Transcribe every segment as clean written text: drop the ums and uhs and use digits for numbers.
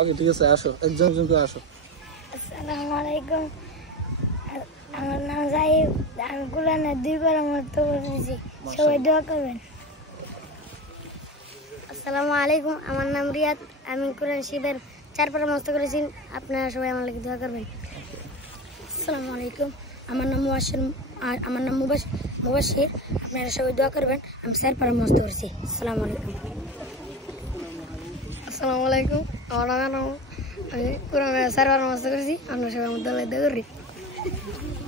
ওকে ঠিক আছে, আসো একজন একজন করে আসো। আসসালামু আলাইকুম, আমার নাম জাহিদ, আমি কোরআনের 2 পারা মুখস্থ করেছি, সবাই দোয়া করবেন। আসসালামু আলাইকুম, আমার নাম রিয়াদ, আমি কোরআন শরীফের 4 পারা মুখস্থ করেছি, আপনারা সবাই আমার লাগি দোয়া করবেন। আসসালামু আলাইকুম, আমার নাম মুবাশশির, আপনারা সবাই দোয়া করবেন, আমি 4 পারা মুখস্থ করেছি। আসসালামু আলাইকুম। আসসালামু আলাইকুম, আমার নাম আমি কোরআনের 4 পারা মুখস্থ করেছি, আপনারা সবাই আমার দোয়া করি।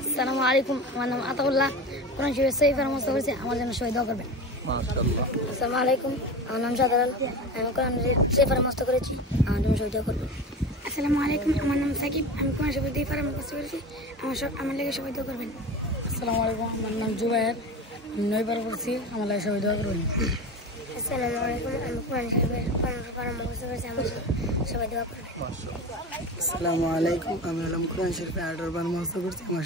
আসসালামু আলাইকুম, আমার নাম আতাউল্লাহ, কোরআন শরীফের 6 পারা মুখস্থ করেছি, আমার জন্য সবাই দোয়া করবেন। মাশাআল্লাহ। আসসালামু আলাইকুম, আমার নাম সাদাল, আমি কোরআন শরীফ 6 পারা মুখস্থ করেছি, আমার জন্য সবাই দোয়া করবেন। আসসালামু আলাইকুম, আমার নাম সাকিব, আমি কোরআন শরীফ 2 পারা মুখস্থ করেছি, আমার লাগে সবাই দোয়া করবেন। আসসালামু আলাইকুম, আমার নাম জুবায়ের, 9 পারা পড়ছি, আমার লাগে সবাই দোয়া করবেন। আসসালামু আলাইকুম, আমি কোরআন শরীফের 15 পারা মুখস্থ করেছি, আমার সবাই দোয়া করবেন। আসসালামু আলাইকুম, আমি হলাম কোরআন শরীফে 18 বার মুখস্থ করছি, আমার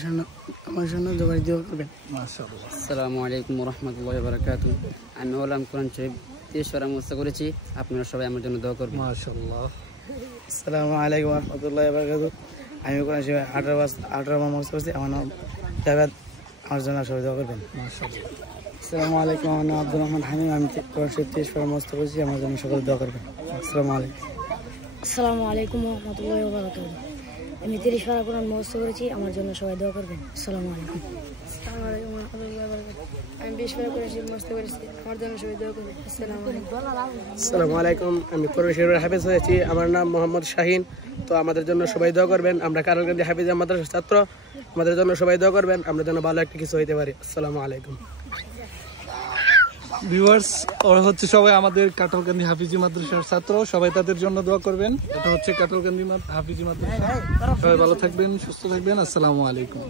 জন্য সবাই দোয়া করবেন। মাশাআল্লাহ। আসসালামু আলাইকুম ওয়া রাহমাতুল্লাহি ওয়া বারাকাতুহু। আমি হলাম কোরআন শরীফ 30 পারা মুখস্থ করেছি, আপনারা সবাই আমার জন্য দোয়া করবেন। মাশাআল্লাহ। আসসালামু আলাইকুম ওয়া রাহমাতুল্লাহি ওয়া বারাকাতুহু। আমি কোরআন শরীফে 18 বার মুখস্থ করছি, আমার নাম জাভেদ, আমার জন্য সবাই দোয়া করবেন। মাশাআল্লাহ। আসসালামু আলাইকুম, আমার নাম আব্দুর রহমান হামিম, আমি কোরআন শরীফ 30 বার মুখস্থ করেছি, আমার জন্য সকলে দোয়া করবেন। আসসালামু আলাইকুম। আসসালামু আলাইকুম ওয়া রাহমাতুল্লাহি ওয়া বারাকাতুহু। আমি 30 পারা কোরআন মুখস্থ করেছি, আমার জন্য সবাই দোয়া করবেন। আসসালামু আলাইকুম। আসসালামু আলাইকুম ওয়া রাহমাতুল্লাহি ওয়া বারাকাতুহু। আমি 20 পারা কোরআন শরীফ মুখস্থ করেছি, আমার জন্য সবাই দোয়া করবেন। আসসালামু আলাইকুম। আসসালামু আলাইকুম, আমি কোরআন শরীফের হাফেজ হয়েছি, আমার নাম মোহাম্মদ শাহিন, তো আমাদের জন্য সবাই দোয়া করবেন। আমরা কারারগঞ্জ হাফিজ মাদ্রাসার ছাত্র, আমাদের জন্য সবাই দোয়া করবেন, আমরা যেন ভালো একটা কিছু হইতে পারি। আসসালামু আলাইকুম। ভিউয়ার্স, ওরা হচ্ছে সবাই আমাদের কাটলকান্দি হাফিজি মাদ্রাসার ছাত্র, সবাই তাদের জন্য দোয়া করবেন। এটা হচ্ছে কাটলকান্দি হাফিজি মাদ্রাসা। সবাই ভালো থাকবেন, সুস্থ থাকবেন। আসসালামু আলাইকুম।